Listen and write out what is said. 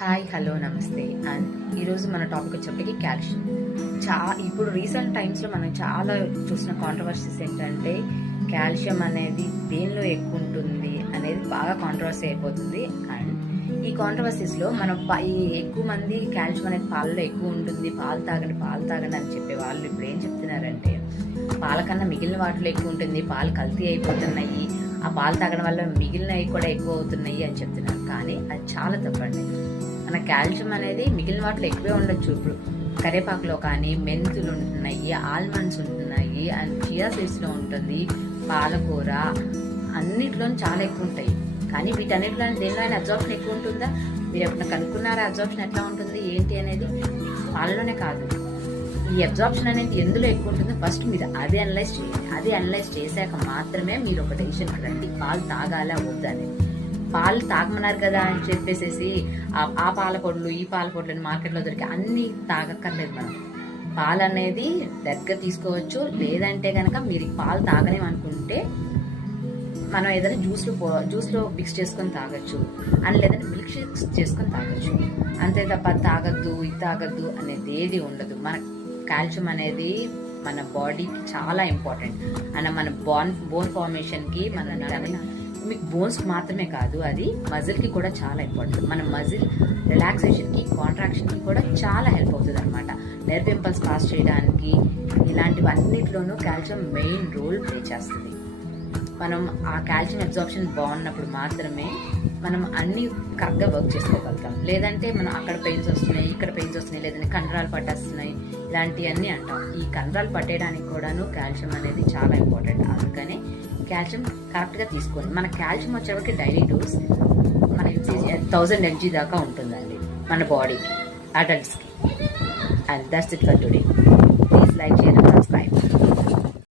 Hi hello నమస్తే. And ఈరోజు మన టాపిక్ వచ్చేప్పటికి కాల్షియం. ఇప్పుడు రీసెంట్ టైమ్స్లో మనం చాలా చూసిన కాంట్రవర్సీస్ ఏంటంటే కాల్షియం అనేది దేనిలో ఎక్కువ ఉంటుంది అనేది బాగా కాంట్రవర్సీ అయిపోతుంది. అండ్ ఈ కాంట్రవర్సీస్లో మనం ఎక్కువ మంది కాల్షియం అనేది పాలలో ఎక్కువ ఉంటుంది, పాలు తాగండి అని చెప్పే వాళ్ళు ఇప్పుడు ఏం చెప్తున్నారంటే పాల కన్నా మిగిలిన వాటిలో ఎక్కువ ఉంటుంది, పాలు కల్తీ అయిపోతున్నాయి, ఆ పాలు తాగడం వల్ల మిగిలినవి కూడా ఎక్కువ అవుతున్నాయి అని చెప్తున్నారు. కానీ అది చాలా తప్పండి. మన కాల్షియం అనేది మిగిలిన వాటిలో ఎక్కువే ఉండొచ్చు. ఇప్పుడు కరివేపాకులో కానీ మెంతులు ఉంటున్నాయి, ఆల్మండ్స్ ఉంటున్నాయి, అండ్ చియా సీడ్స్లో ఉంటుంది, పాలకూర అన్నిట్లో చాలా ఎక్కువ ఉంటాయి. కానీ వీటన్నిటిలో దేనిలో అయినా అబ్జార్ప్షన్ ఎక్కువ ఉంటుందా? మీరు ఎప్పుడైనా కనుక్కున్నారా అబ్జార్ప్షన్ ఎట్లా ఉంటుంది ఏంటి అనేది? పాలలోనే కాదు, ఈ అబ్జార్ప్షన్ అనేది ఎందులో ఎక్కువ ఉంటుందో ఫస్ట్ మీరు అది అనలైజ్ చేయండి. అది అనలైజ్ చేశాక మాత్రమే మీరు ఒక డెసిషన్కి రండి, పాలు తాగాలా వద్దా అనేది. పాలు తాగమన్నారు కదా అని చెప్పేసి ఆ పాల పొడులు ఈ పాల పొడులు మార్కెట్లో దొరికి అన్ని తాగక్కర్లేదు. మనం పాలు అనేది దగ్గర తీసుకోవచ్చు. లేదంటే కనుక మీరు పాలు తాగలేమనుకుంటే మనం ఏదైనా జ్యూస్లో మిక్స్ చేసుకొని తాగొచ్చు, అని లేదంటే మిల్క్ షేక్స్ చేసుకొని తాగొచ్చు. అంతే తప్ప తాగద్దు ఇది తాగద్దు అనేది ఏది ఉండదు. మన కాల్షియం అనేది మన బాడీకి చాలా ఇంపార్టెంట్. అండ్ మన బోన్ ఫార్మేషన్కి, మీకు బోన్స్ మాత్రమే కాదు, అది మజిల్కి కూడా చాలా ఇంపార్టెంట్. మన మజిల్ రిలాక్సేషన్కి, కాంట్రాక్షన్కి కూడా చాలా హెల్ప్ అవుతుంది అనమాట. నెర్వ్ ఇంపల్స్ పాస్ చేయడానికి ఇలాంటివన్నిటిలోనూ కాల్షియం మెయిన్ రోల్ ప్లే చేస్తుంది. మనం ఆ కాల్షియం అబ్జార్ప్షన్ బాగున్నప్పుడు మాత్రమే మనం అన్ని కరెక్ట్గా వర్క్ చేసుకోగలుగుతాం. లేదంటే మనం అక్కడ పెయిన్స్ వస్తున్నాయి, ఇక్కడ పెయిన్స్ వస్తున్నాయి, లేదంటే కండరాలు పట్టేస్తున్నాయి, ఇలాంటివన్నీ అంటాం. ఈ కండరాలు పట్టేయడానికి కూడాను కాల్షియం అనేది చాలా ఇంపార్టెంట్. అందుకనే కాల్షియం కరెక్ట్గా తీసుకోండి. మన కాల్షియం వచ్చేవరకు డైలీ డోస్ మన 1000 mg దాకా ఉంటుందండి మన బాడీకి, అడల్ట్స్కి. And that's it for today.